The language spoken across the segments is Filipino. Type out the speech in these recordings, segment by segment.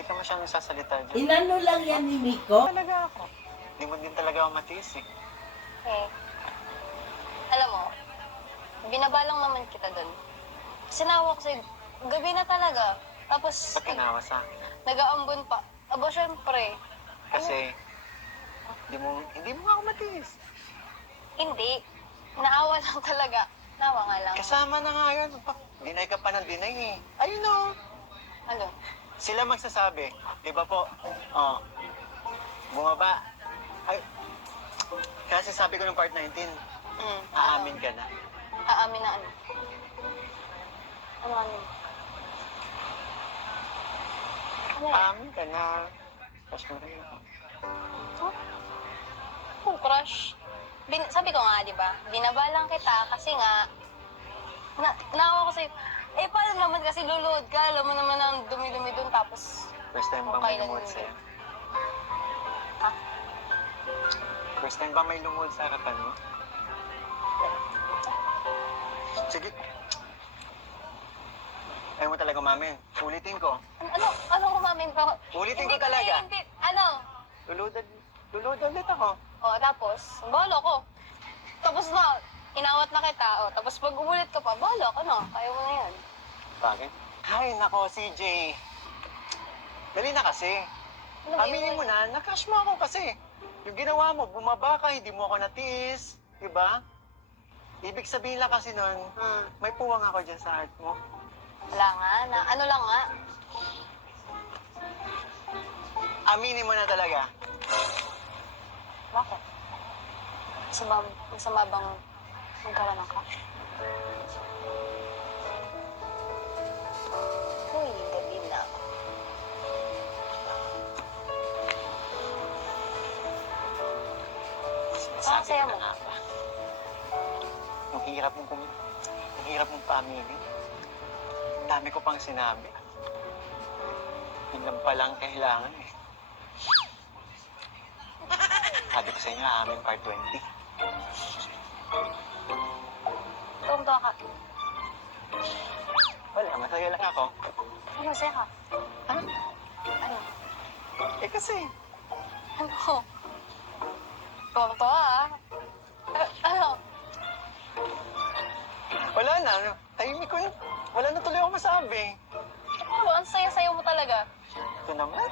Hindi ka masyadong sasalita dyan. Inano lang yan ni Miko? Talaga ako. Hindi mo din talaga ako matiis eh. Eh, alam mo, binabalang naman kita doon. Sinawa ko sa'yo, gabi na talaga. Tapos, Ba't kinawa sa akin? nag-aambon pa. Aba, syempre. Kasi, hindi mo, hindi mo ako matiis. Hindi. Naawa lang talaga. Naawa nga lang. Kasama na nga yun. Pa- Dinay ka pa ng dinay eh. Ayun o. Ano? Sila magsasabi. Di ba po? Oh. Bumaba. Ay. Kasi sabi ko ng part 19, Mm. aamin ka na. Aamin na ano? Ano amin? Ano yan? Aamin ka na. Tapos mo rin ako. Oh, crush. Bin, sabi ko nga, di ba? Binabalang kita kasi nga, na, naawa ko sa'yo. Eh, paano naman kasi luluhod ka? Alam mo naman ang dumi-dumi dun tapos... First time ba may kailan lumuhod yun. sa'yo? Ha? First time ba may lumuhod sa harapan mo? Sige. Ayaw mo talaga umamin. Ulitin ko. Ano, ano, ano kumamin ko? Ulitin hindi ko talaga. na- Hindi, ano? Luludad, luludad ulit ako. O, tapos, balo ko. Tapos na, inawat na kita. O, tapos pag umulit ka pa, balo ka na. Kaya mo na yan. Bakit? Ay, nako, CJ. Dali na kasi. Ano ba Aminin yun? mo na, nakash mo ako kasi. Yung ginawa mo, bumaba ka, hindi mo ako natiis. Diba? Ibig sabihin lang kasi nun, Hmm. may puwang ako dyan sa heart mo. Wala nga, na, ano lang nga. Aminin mo na talaga. Bakit? Masama, masama bang magkaroon ng crush? Saya ko mo. na nga ba? Ang hirap mong kum... Ang hirap mong. Ang dami ko pang sinabi. Yun lang palang kailangan eh. Sabi ko sa inyo, amin part 20. Tumto ka. Wala, masaya lang ako. Ano, masaya ka? Ha? Ano? Eh kasi, Ano? Tumto ah. Ano? wala na. Tahimik ko na. Wala na tuloy ako masabi. Ano, ang saya-saya mo talaga. Ito naman.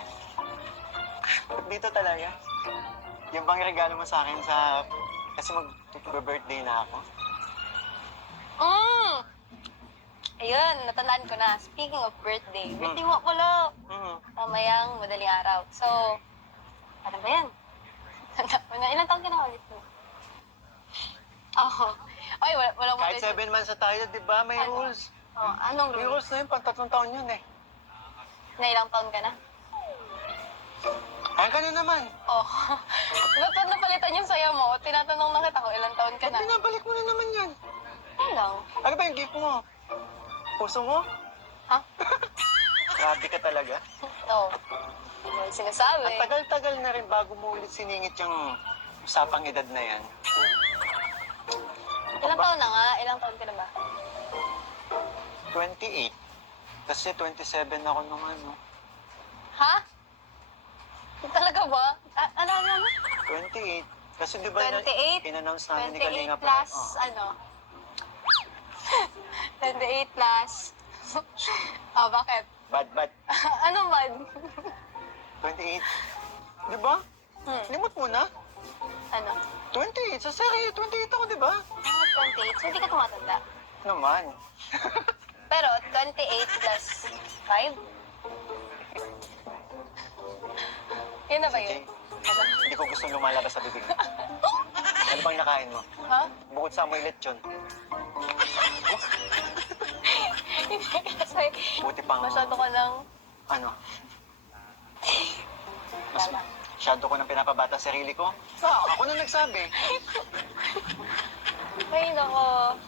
Dito talaga. Yung bang regalo mo sa akin sa... Kasi mag-birthday na ako. Mm! Ayun, natandaan ko na. Speaking of birthday, birthday mo pala. Mm. Mamayang madaling araw. So, ano ba yan? Tanda mo na. Ilang taon ka na ulit mo? Ako. Ay, wala, walang Kahit mabilis- seven months na tayo, di ba? May Ano? rules. Oh, anong May rules? rules na yun, pang tatlong taon yun eh. Na ilang taon ka na? Ayan ka na naman. Oh. Ba't ba't napalitan yung saya mo? Tinatanong na kita kung ilang taon ka Ba't na. binabalik mo na naman yan? Ano lang? Ano ba yung gift mo? Puso mo? Ha? Grabe ka talaga. Oo. Oh. Ano sinasabi? Ang tagal-tagal na rin bago mo ulit siningit yung usapang edad na yan. Ilang taon na nga? Ilang taon ka na ba? 28. Kasi 27 ako nung ano. Ha? Talaga ba? A- ano, ano, ano? 28. Kasi di ba na- 28? in-announce namin ni 28 Kalinga pa. plus, Oh. ano? 28 plus. oh, bakit? Bad, bad. Anong bad? 28. Di ba? hmm, Limot mo na. ano? 28. Sa seryo, 28 ako, di ba? Ah, 28. So, hindi ka tumatanda. Naman. Pero, 28 plus 5? Yun na ba yun? Sige. Hindi ko gusto lumalabas sa bibig. Ano bang nakain mo? Ha? Bukod sa amoy lechon. Buti pang... masyado ka lang... Ano? Masyado ko nang pinapabata sa sarili ko. Ah, ako na nagsabi. Ay, nako.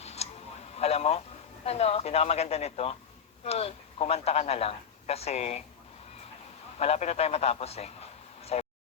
Alam mo, Ano? pinakamaganda nito, Hmm. kumanta ka na lang. Kasi malapit na tayo matapos eh.